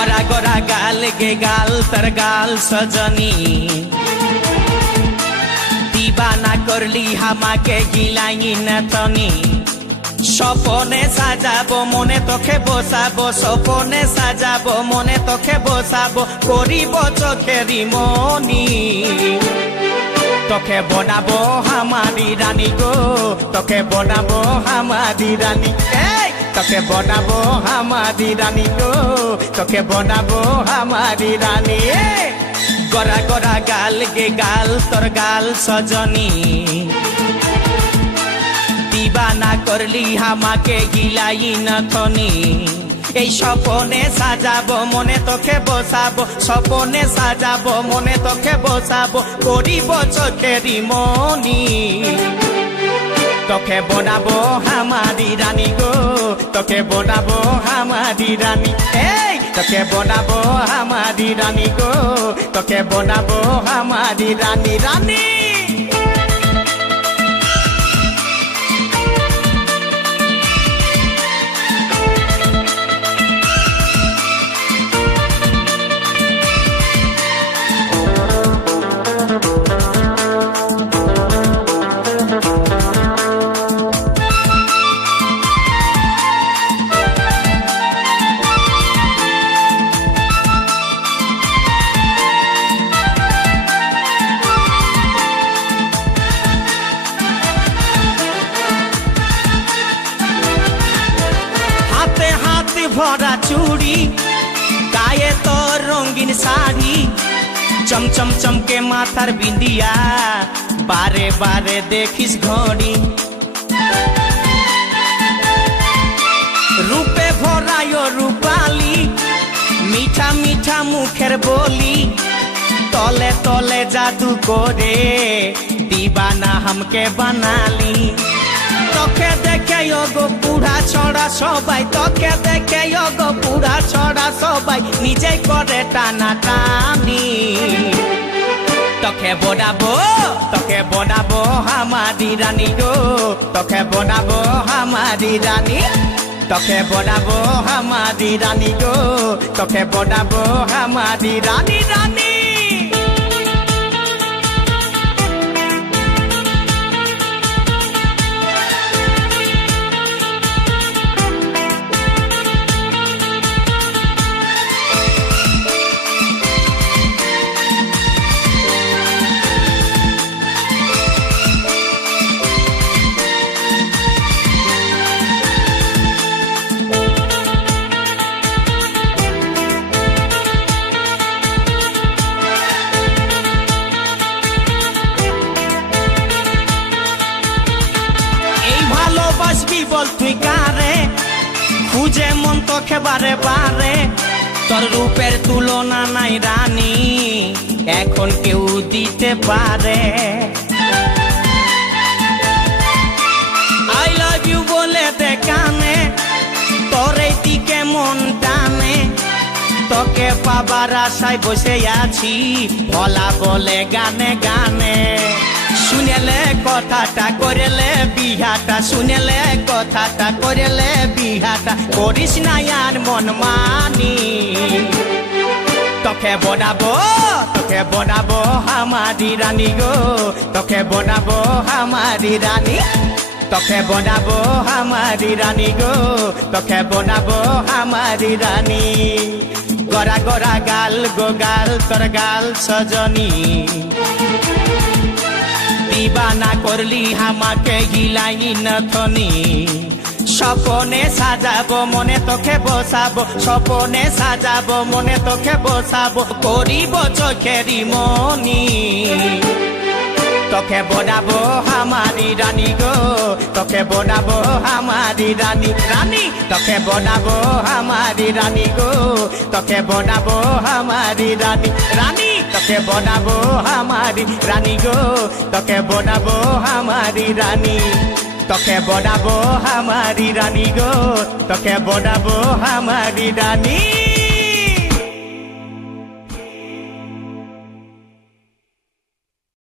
गोरा गोरा गाल गे गाल तर गाल सजनी दीवाना करली हामाके गिलाई न तनी सपने साजाबो मने तोखे बसाबो सपने साजाबो मने तोखे बसाबो करिब चोखेरी मनी तोखे बनाबो हमारी रानी गो तोखे बनाबो हमारी रानी तोखे बनाबो हमारी रानी गो तोखे बनाबो हमारी रानी गोरा गोरा गाल गे गाल तोर गाल सजनी दीवाना करली हामाके गिलाई न थनी এই স্বপনে সাজাবো মনে তোকে বসাবো স্বপনে সাজাবো মনে তোকে বসাবো করিব চোখেরি মনি তোকে বনাবো হামারি রানী গো তোকে বনাবো হামারি রানী এই তোকে বনাবো হামারি রানী গো তোকে বনাবো হামারি রানী রানী भरा चूड़ी गाये तो रंगीन साड़ी चमचम चमके माथार बिंदिया बारे बारे देखिस घड़ी रूपे भरायो रूपाली मीठा मीठा मुखेर बोली तले तले जादू करे दीवाना हमके बनाली তোকে দেখে গো পুরা ছড়া সবাই তোকে দেখে গো পুরা ছড়া সবাই নিজে করে টানা টানি তোকে বনাবো হামারি রানী গো তোকে বনাবো হামারি রানী তোকে বনাবো হামারি রানী গো তোকে বনাবো হামারি রানী রানী বল তুই কারে খুঁজে মন তোকে বারে বারে তোর রূপের তুলনা নাই রানী এখন কেউ দিতে পারে আই লাভ ইউ বলে দে কানে তোর এই দিকে মন টানে তোকে পাবার আশায় বসে আছি ভোলা বলে গানে গানে শুনেলে কথাটা করেলে বিহাটা শুনেলে কথাটা করেলে বিহাটা করিস না আর মন মানি তোকে বনাবো হামারি রানী গো তোকে বনাবো হামারি রানী তোকে বনাবো হামারি রানী গো তোকে বনাবো হামারি রানী গোরা গোরা গাল গো গাল তোর গাল সজনী दीवाना करली हामाके गिलाई न थनी सपने साजाबो मने तोखे बसाबो सपने साजाबो मने तोखे बसाबो करिब चोखेरी मनी তোকে বনাবো হামারি রানী গো তোকে বনাবো হামারি রানী রানী তোকে বনাবো হামারি রানী গো তোকে বনাবো হামারি রানী রানী তোকে বনাবো হামারি রানী গো তোকে বনাবো হামারি রানী তোকে বনাবো হামারি রানী গো তোকে বনাবো হামারি রানী